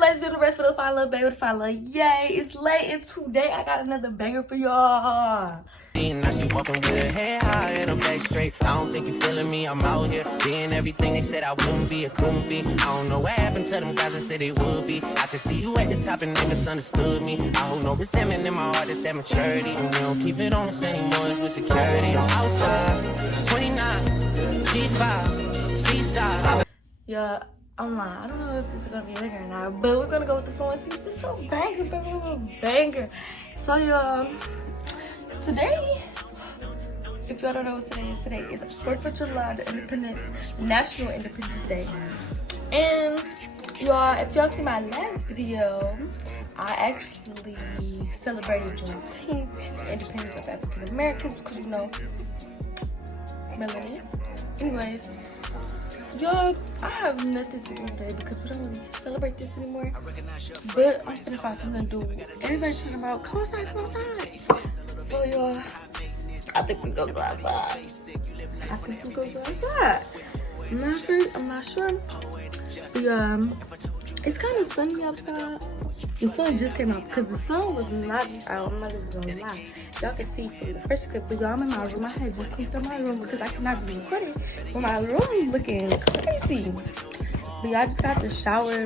Ladies Universe for the fine little baby, with the fine little yay. It's late, and today I got another banger for y'all. Now she walking with her head high and her back straight. I don't think you feeling me. I'm out here being everything they said I wouldn't be or couldn't be. I don't know what happened to them guys that said they would be. I said see you at the top and they misunderstood me. I hold no resentment in my heart. It's that maturity. And we don't keep it on us anymore. It's with security. I'm outside. 29 G5 C-style. Yeah, I'm lying. I don't know if this is gonna be a banger or not, but we're gonna go with the flow and see if this is a banger, banger. So y'all, today, if y'all don't know what today is 4th of July, the National Independence Day. And y'all, if y'all see my last video, I actually celebrated Juneteenth, the independence of African Americans, because you know, melanated. Anyways, y'all, I have nothing to do today because we don't really celebrate this anymore. But I'm gonna find something to do. Everybody talking about come outside, come outside. So y'all, I think we gonna go outside. I'm not sure. But it's kind of sunny outside. The sun just came out because the sun was not out. I'm not even gonna lie. Y'all can see from the first clip, but y'all, I'm in my room. I had just cleaned up my room because I cannot be recording when my room looking crazy. But y'all just got the shower.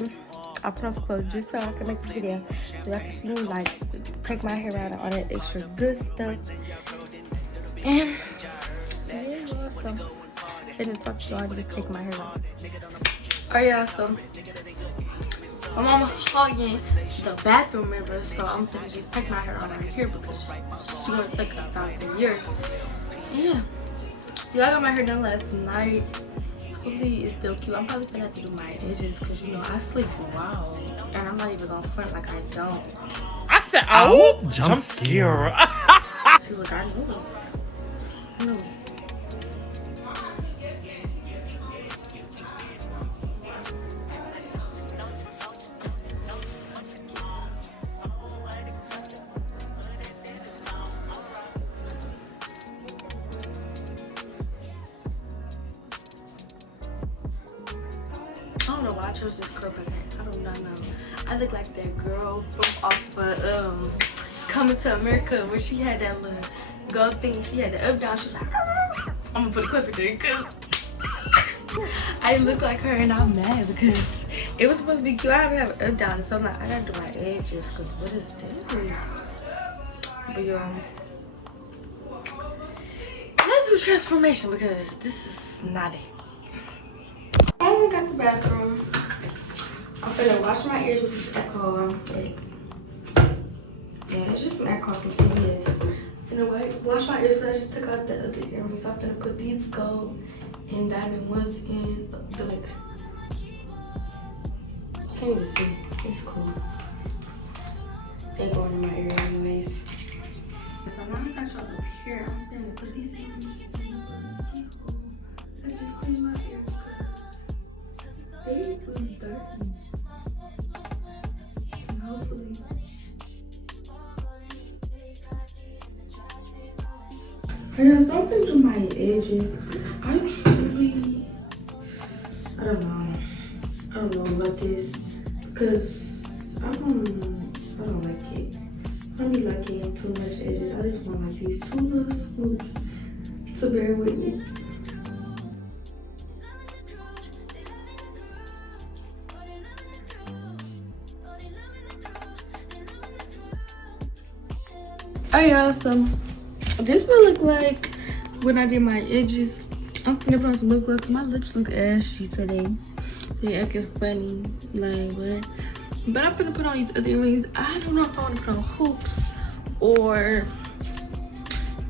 I put on some clothes just so I can make the video. So y'all can see me like take my hair out and all that extra good stuff. And yeah, y'all, so I didn't talk to y'all, I just take my hair out. Alright y'all, so my mama hogging the bathroom mirror, so I'm gonna just take my hair out right here because she wanna take 1,000 years. Yeah. Y'all got my hair done last night. Hopefully it's still cute. I'm probably gonna have to do my edges because you know I sleep a while. And I'm not even gonna front like I don't. I said, oh, jump scare. See, look, I knew it. I knew it. I don't know why I chose this curl pattern. I do not know. I look like that girl from off of Coming to America where she had that little gold thing. She had the up down. She was like, I'm gonna put a clip in there because I look like her and I'm mad because it was supposed to be cute. I don't have an up down, so I'm like, I gotta do my edges because what is this? But y'all, let's do transformation because this is not it. I only got the bathroom. I'm gonna wash my ears with this alcohol. Yeah, it's just some alcohol from CVS. I'm gonna wash my ears because I just took out the other earrings. I'm gonna put these gold and diamond ones in the like. Can't even see. It's cool. They going in my ear anyways. So now I got y'all up here. I'm gonna put these earrings in the keyhole. I just clean my ears. They was dirty. And hopefully. Yeah, so I'm gonna do my edges. I don't know about this because I don't like it. I don't be liking too much edges. I just want like these two little swoops to bear with me. Alright y'all, so this will look like when I did my edges. I'm gonna put on some lip gloss. My lips look ashy today. They acting funny, like what? But I'm gonna put on these other earrings. I don't know if I want to put on hoops or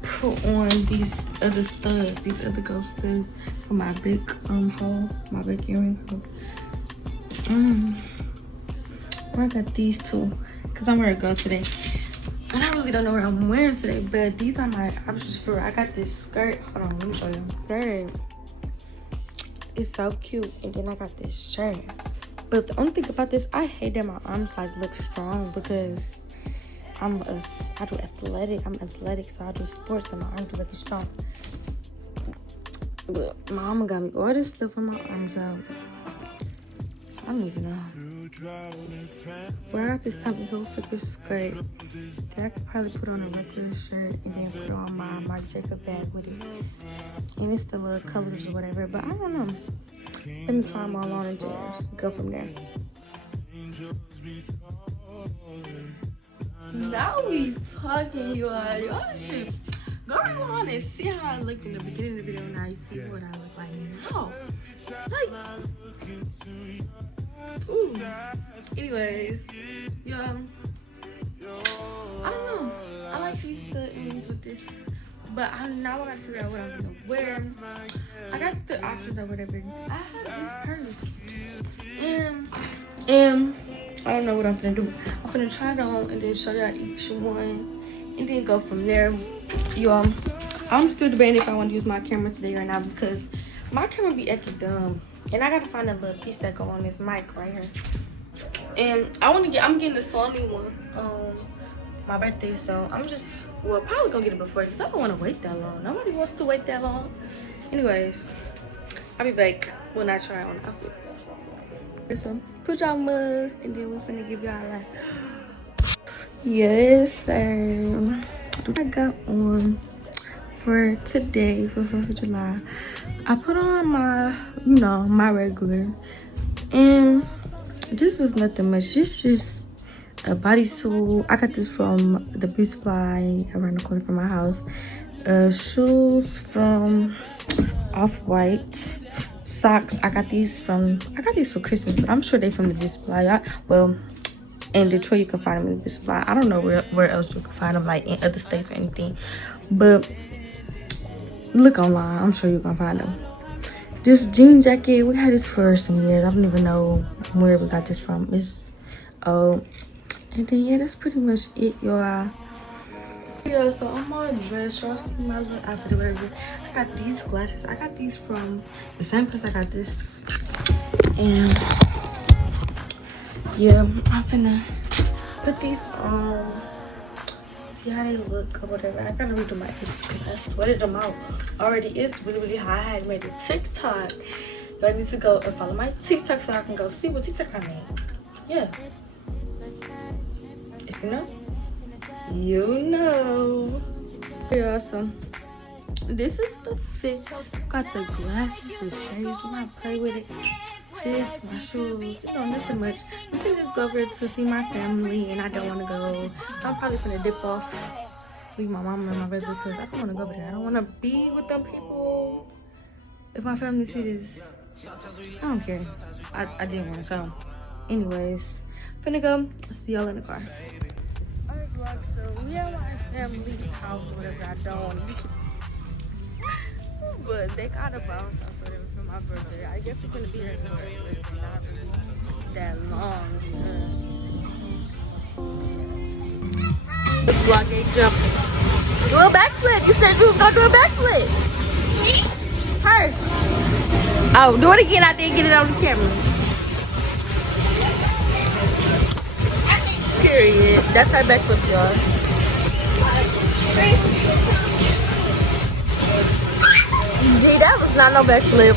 put on these other studs, these other gold studs for my big hole, my big earring hole. I got these two because I'm ready to go today. And I really don't know what I'm wearing today, but these are my options for. I got this skirt. Hold on, let me show you. Skirt. It's so cute. And then I got this shirt. But the only thing about this, I hate that my arms like look strong because I do athletic. I'm athletic, so I do sports and my arms are really strong. But my mama got me all this stuff on my arms out. I don't even know. Well, I got this type of heel figure skirt that I could probably put on a regular shirt and then put on my jacket bag with it. And it's the little colors or whatever, but I don't know. Let me try them all on and just go from there. Now we talking, y'all. Y'all should go on and see how I looked in the beginning of the video. Now you see what I look like now. Like, ooh. Anyways, y'all, I don't know. I like these earrings with this, but now I gotta figure out what I'm gonna wear. I got the options or whatever. I have this purse, and I don't know what I'm gonna do. I'm gonna try it on and then show y'all each one, and then go from there. Y'all, I'm still debating if I want to use my camera today or not because my camera be acting dumb, and I gotta find a little piece that go on this mic right here. And I'm getting the Sony one my birthday, so I'm just probably gonna get it before because I don't want to wait that long. Nobody wants to wait that long. Anyways, I'll be back when I try on outfits. Here's some pajamas, and then we're finna give y'all like, yes sir. I got on for today for 4th of July. I put on my, my regular, and this is nothing much. This is just a bodysuit. I got this from the beauty supply around the corner from my house. Shoes from Off-White. Socks, I got these for Christmas, but I'm sure they from the beauty supply. Well, in Detroit you can find them in the beauty supply. I don't know where else you can find them, like in other states or anything, but look online, I'm sure you can find them. This jean jacket, we had this for some years. I don't even know where we got this from. It's and then yeah, that's pretty much it, y'all. Yeah, so I'm all dressed. Y'all see my little outfit or whatever. I got these glasses. I got these from the same place I got this. And yeah, I'm finna put these on. See how they look or whatever. I gotta redo my edits because I sweated them out already. It's really, really hot. I had made a TikTok. So I need to go and follow my TikTok so I can go see what TikTok I made. Yeah. If you know, you know. Yeah, so this is the fit. Got the glasses, the shades. When I play with it. This, my shoes, nothing much. I'm gonna just go over to see my family, and I don't want to go. I'm probably gonna dip off, leave my mama and my brother because I don't want to go over there. I don't want to be with them people. If my family see this, I don't care. I didn't want to go. Anyways, finna go. See y'all in the car. Alright, vlog. So we at my family house or whatever. I don't. But they got a bounce house or whatever for my birthday. I guess it's gonna be here for not that long. The vlog ain't jumping. Do a backflip. You said you was gonna do a backflip. Her. Oh, do it again. I didn't get it on the camera. Period. That's her backflip, y'all. Gee, that was not no backflip.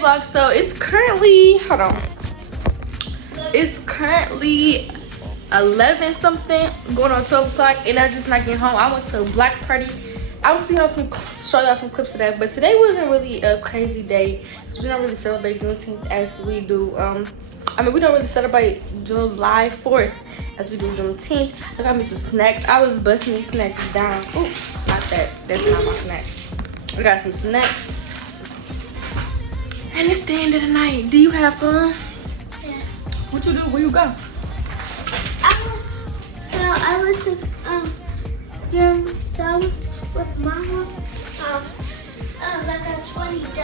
Vlog, so it's currently, it's currently 11 something, going on 12 o'clock, and I'm just not getting home. I went to a black party. I will show y'all some clips of that, but today wasn't really a crazy day because we don't really celebrate Juneteenth as we do. I mean, we don't really celebrate July 4th as we do Juneteenth. I got me some snacks. I was busting these snacks down. Ooh, not that. That's not my snack. I got some snacks. And it's the end of the night. Do you have fun? Yeah. What you do? Where you go? went to down with Mama. I got $20.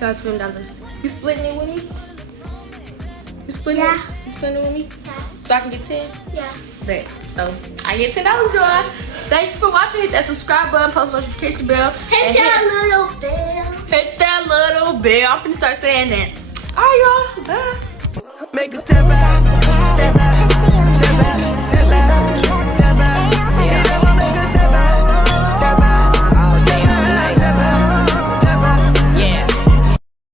Got $20. You splitting it with me? You splitting Yeah. it? You splitting it with me? Yeah. So I can get 10? Yeah. Bet. So I get $10, y'all. Thanks for watching. Hit that subscribe button, post notification bell. Hit that little bell. Hit that little bell. I'm finna start saying that. Alright, y'all. Bye. Make a tap out,